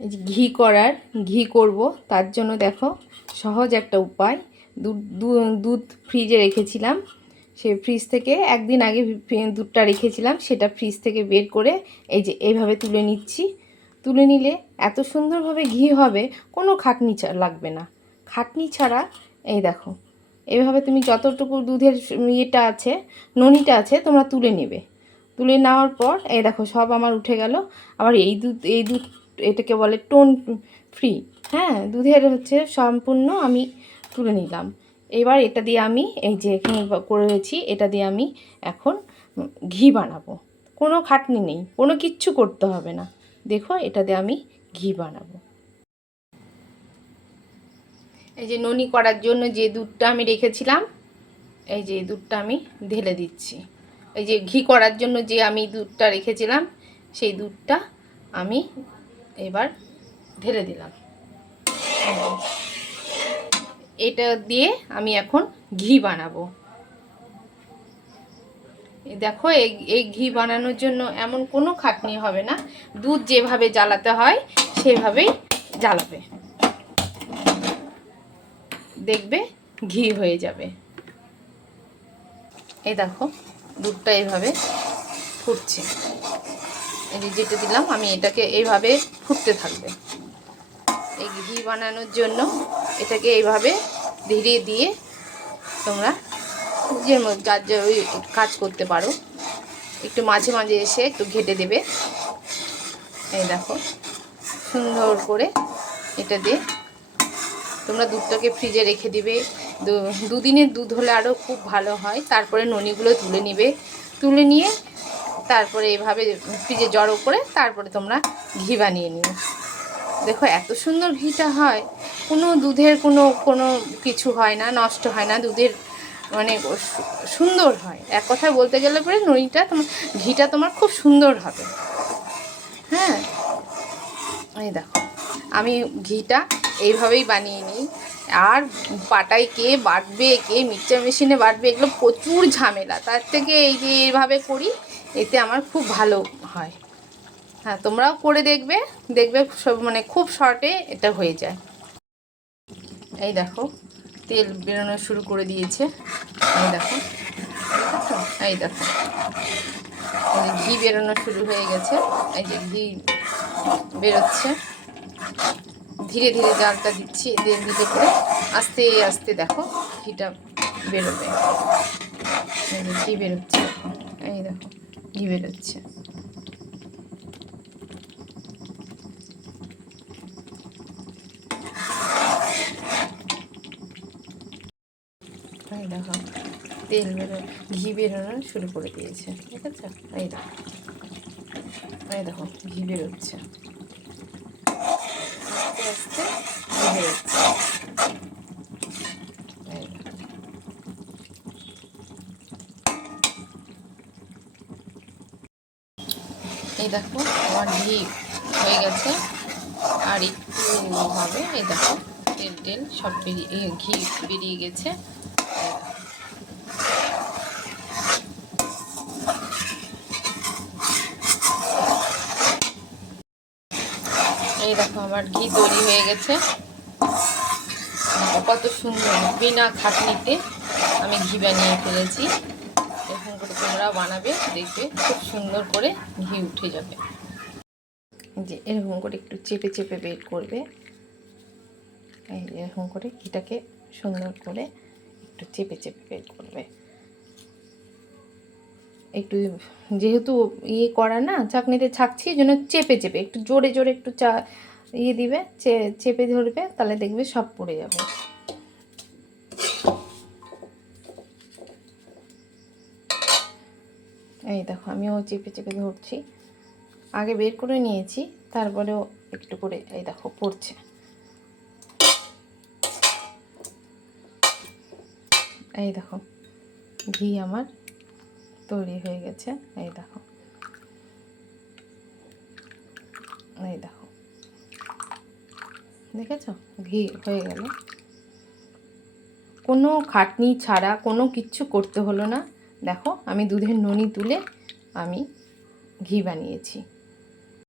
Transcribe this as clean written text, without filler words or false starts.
এই যে ঘি করব, তার জন্য দেখো সহজ একটা উপায়। দুধ ফ্রিজে রেখেছিলাম, সে ফ্রিজ থেকে একদিন আগে দুধটা রেখেছিলাম, সেটা ফ্রিজ থেকে বের করে এই যে এইভাবে তুলে নিচ্ছি। তুলে নিলে এত সুন্দরভাবে ঘি হবে, কোনো খাটনি লাগবে না। খাটনি ছাড়া এই দেখো এইভাবে তুমি যতটুকু দুধের ইয়েটা আছে, ননিটা আছে, তোমরা তুলে নেবে। তুলে নেওয়ার পর এই দেখো সব আমার উঠে গেল। আবার এই দুধ এটাকে বলে টোন ফ্রি। হ্যাঁ, দুধের হচ্ছে সম্পূর্ণ আমি তুলে নিলাম। এবার এটা দিয়ে আমি এই যে এখানে করেছি, এটা দিয়ে আমি এখন ঘি বানাবো। কোনো খাটনি নেই, কোনো কিচ্ছু করতে হবে না। দেখো এটা দিয়ে আমি ঘি বানাবো। এই যে ননি করার জন্য যে দুধটা আমি রেখেছিলাম, এই যে দুধটা আমি ঢেলে দিচ্ছি। এই যে ঘি করার জন্য যে আমি দুধটা রেখেছিলাম, সেই দুধটা আমি এবার ঢেলে দিলাম। এটা দিয়ে আমি এখন ঘি বানাবো। দেখো এই ঘি বানানোর জন্য এমন কোনো খাটনি হবে না। দুধ যেভাবে জ্বালাতে হয় সেভাবেই জ্বালাবে, দেখবে ঘি হয়ে যাবে। এই দেখো দুধটা এইভাবে ফুটছে। এই যে যেটা দিলাম আমি, এটাকে এইভাবে ফুটতে থাকবে। এই ঘি বানানোর জন্য এটাকে এইভাবে ধীরে দিয়ে তোমরা যে যার যে ওই কাজ করতে পারো। একটু মাঝে মাঝে এসে একটু ঘেটে দেবে। এই দেখো সুন্দর করে এটা দিয়ে তোমরা দুধটাকে ফ্রিজে রেখে দিবে। দুদিনের দুধ হলে আরও খুব ভালো হয়। তারপরে ননিগুলো তুলে নিবে, তুলে নিয়ে তারপরে এইভাবে ফ্রিজে জড়ো করে তারপরে তোমরা ঘি বানিয়ে নিও। দেখো এত সুন্দর ঘিটা হয়, কোনো দুধের কোনো কিছু হয় না, নষ্ট হয় না। দুধের মানে সুন্দর হয়। এক কথায় বলতে গেলে পরে ননিটা তোমার ঘিটা তোমার খুব সুন্দর হবে। হ্যাঁ, এই দেখো আমি ঘিটা এইভাবেই বানিয়ে নিই। আর পাটায় কে বাটবে, কে মিক্সচার মেশিনে বাটবে, এগুলো প্রচুর ঝামেলা। তার থেকে এই যে এইভাবে করি, এতে আমার খুব ভালো হয়। হ্যাঁ, তোমরাও করে দেখবে, দেখবে সব মানে খুব শর্টে এটা হয়ে যায়। এই দেখো তেল বেরোনো শুরু করে দিয়েছে। এই দেখো, এই দেখো ঘি বেরোনো শুরু হয়ে গেছে। এই যে ঘি বেরোচ্ছে, ধীরে ধীরে জালটা দিচ্ছি, দিতে করে আস্তে আস্তে দেখো ঘিটা বেরোবে। এই যে ঘি বেরোচ্ছে, এই দেখো ঘি বেরোচ্ছে। এই দেখো তেল ঘি বেরোনো শুরু করে দিয়েছে, ঠিক আছে? এই দেখো, এই দেখো ঘি বেরোচ্ছে, আস্তে আস্তে ঘি বেরোচ্ছে। এই দেখো আমার ঘি হয়ে গেছে, আর একটু হবে। এই দেখো তেল সব বেরিয়ে, ঘি বেরিয়ে গেছে। এই দেখো আমার ঘি তৈরি হয়ে গেছে। কত সুন্দর, বিনা খাটনিতে আমি ঘি বানিয়ে ফেলেছি। এরকম করে তোমরা বানাবে, দেখবে খুব সুন্দর করে ঘি উঠে যাবে। যে এরকম করে একটু চেপে চেপে বের করবে। এই এরকম করে ঘিটাকে সুন্দর করে একটু চেপে চেপে বের করবে। একটু যেহেতু ইয়ে করা না, চাকনিতে ছাকছি, এই জন্য চেপে চেপে একটু জোরে জোরে একটু ইয়ে দিবে, চেপে ধরবে, তাহলে দেখবে সব পড়ে যাবে। এই দেখো আমিও চেপে চেপে ধরছি, আগে বের করে নিয়েছি, তারপরেও একটু করে এই দেখো পড়ছে। এই দেখো ঘি আমার তৈরি হয়ে গেছে। এই দেখো, এই দেখো দেখেছো ঘি হয়ে গেল। কোনো খাটনি ছাড়া কোনো কিচ্ছু করতে হলো না। দেখো আমি দুধের ননি তুলে আমি ঘি বানিয়েছি।